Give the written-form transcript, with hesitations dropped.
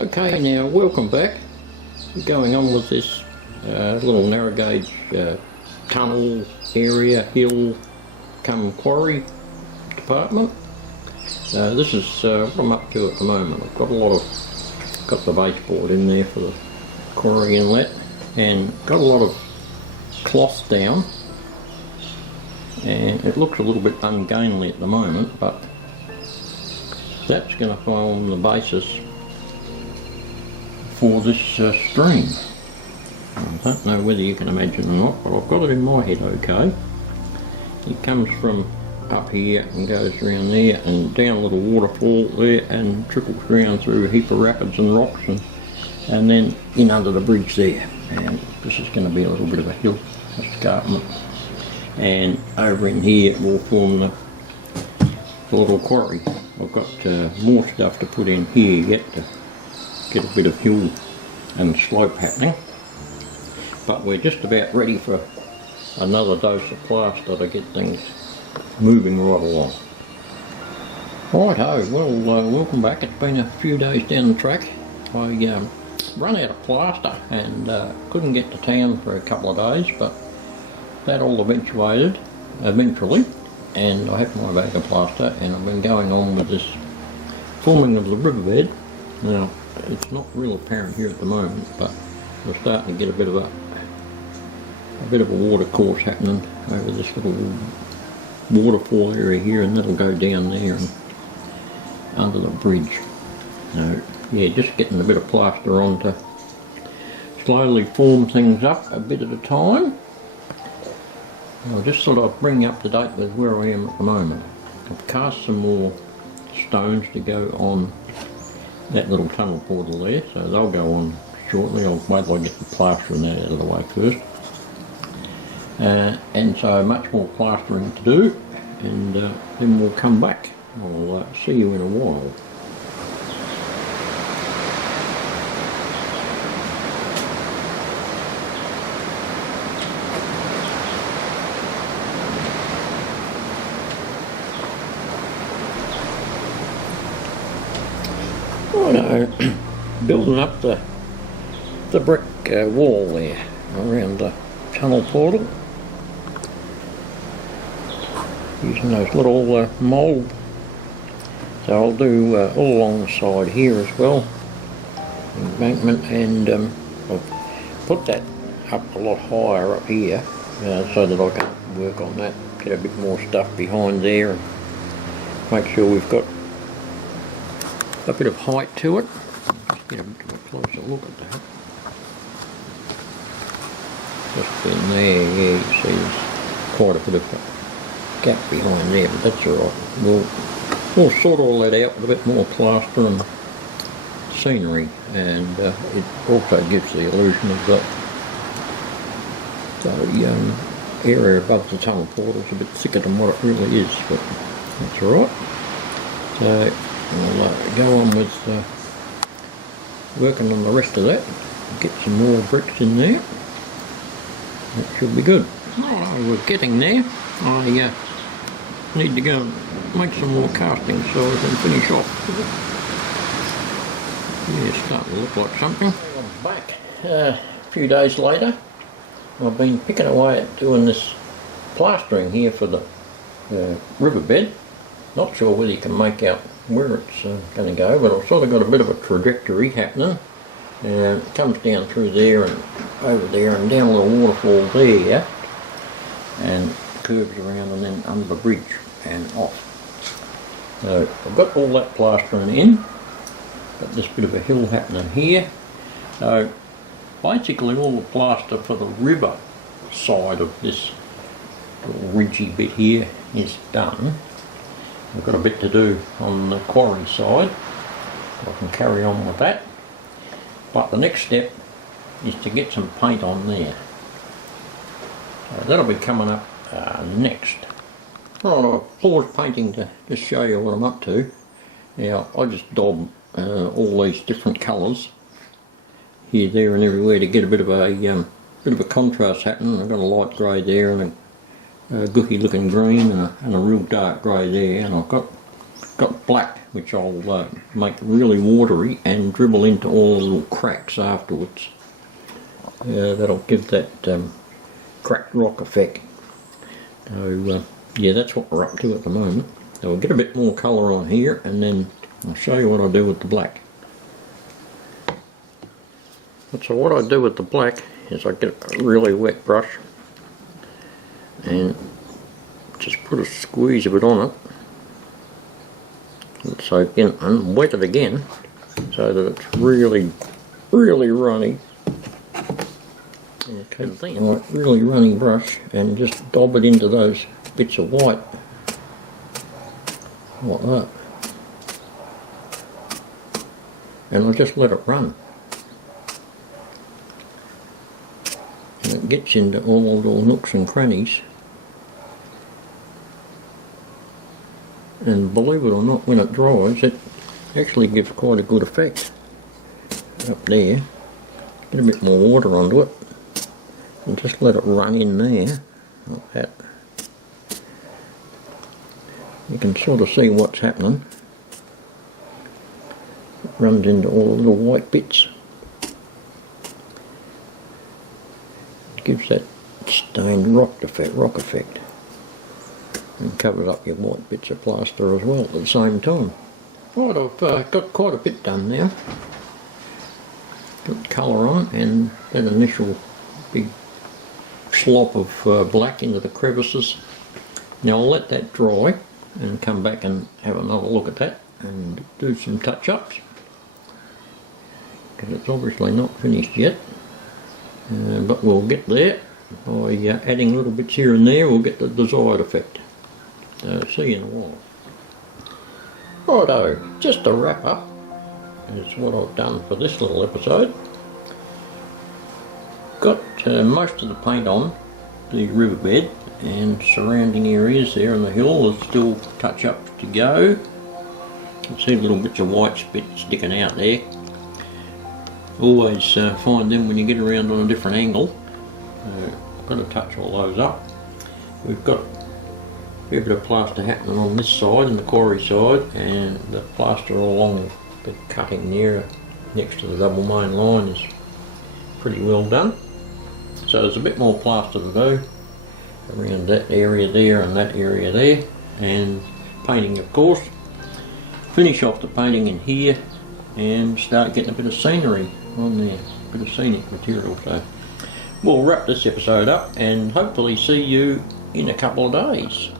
Okay, now welcome back. We're going on with this little narrow gauge tunnel area, hill, come quarry department. This is what I'm up to at the moment. I've got the baseboard in there for the quarry inlet, and got a lot of cloth down, and it looks a little bit ungainly at the moment, but that's going to form the basis for this stream. I don't know whether you can imagine or not, but I've got it in my head okay. It comes from up here and goes around there and down a little waterfall there and trickles around through a heap of rapids and rocks and then in under the bridge there. And this is going to be a little bit of a hill escarpment. And over in here it will form the little quarry. I've got more stuff to put in here yet to get a bit of hill and slope happening, but we're just about ready for another dose of plaster to get things moving right along. Righto, well welcome back. It's been a few days down the track. I run out of plaster and couldn't get to town for a couple of days, but that all eventually, and I have my bag of plaster and I've been going on with this forming of the riverbed. Now it's not real apparent here at the moment, but we're starting to get a bit of a water course happening over this little waterfall area here, and that'll go down there and under the bridge. So yeah, just getting a bit of plaster on to slowly form things up a bit at a time. I'll just sort of bring you up to date with where I am at the moment. I've cast some more stones to go on that little tunnel portal there, so they'll go on shortly. I'll wait till I get the plaster and that out of the way first. And so much more plastering to do, and then we'll come back. I'll see you in a while. Building up the brick wall there around the tunnel portal, using those little mould. So I'll do all along the side here as well, embankment, and I'll put that up a lot higher up here so that I can work on that, get a bit more stuff behind there and make sure we've got a bit of height to it. Just get a bit of a closer look at that. Just in there, yeah, you see there's quite a bit of a gap behind there, but that's alright. We'll sort all that out with a bit more plaster and scenery, and it also gives the illusion of the area above the tunnel portal is a bit thicker than what it really is, but that's alright. So we'll go on with working on the rest of that, get some more bricks in there. That should be good. Oh, we're getting there. I need to go and make some more casting so I can finish off. Yeah, it's starting to look like something. I'm back a few days later. I've been picking away at doing this plastering here for the riverbed. Not sure whether you can make out where it's going to go, but I've sort of got a bit of a trajectory happening, and it comes down through there and over there and down a little waterfall there and curves around and then under the bridge and off. So I've got all that plastering in, got this bit of a hill happening here. So basically all the plaster for the river side of this little ridgy bit here is done. I've got a bit to do on the quarry side. I can carry on with that. But the next step is to get some paint on there. So that'll be coming up next. Right, I've paused painting to just show you what I'm up to. Now I just daub all these different colours here, there and everywhere to get a bit of a contrast happening. I've got a light grey there and a gooky looking green and a real dark grey there, and I've got got black, which I'll make really watery and dribble into all the little cracks afterwards. That'll give that cracked rock effect. So yeah, that's what we're up to at the moment. So we'll get a bit more colour on here and then I'll show you what I do with the black. So what I do with the black is I get a really wet brush and just put a squeeze of it on it and soak in and wet it again so that it's really runny. Okay, right, really runny brush and just dob it into those bits of white like that, and I'll just let it run and it gets into all the little nooks and crannies. And believe it or not, when it dries, it actually gives quite a good effect up there. Get a bit more water onto it and just let it run in there like that. You can sort of see what's happening. It runs into all the little white bits. It gives that stained rock effect. And covers up your white bits of plaster as well at the same time. Right, I've got quite a bit done now. Got colour on and that initial big slop of black into the crevices. Now I'll let that dry and come back and have another look at that and do some touch-ups, because it's obviously not finished yet, but we'll get there. By adding little bits here and there we'll get the desired effect. See you in a while. Righto, just to wrap up is what I've done for this little episode. Got most of the paint on the riverbed and surrounding areas there on the hill. There's still touch-ups to go. You can see little bits of white spit sticking out there. Always find them when you get around on a different angle. Got to touch all those up. We've got a fair bit of plaster happening on this side and the quarry side, and the plaster along the cutting there next to the double main line is pretty well done. So there's a bit more plaster to do around that area there and that area there, and painting of course. Finish off the painting in here and start getting a bit of scenery on there, a bit of scenic material. So we'll wrap this episode up and hopefully see you in a couple of days.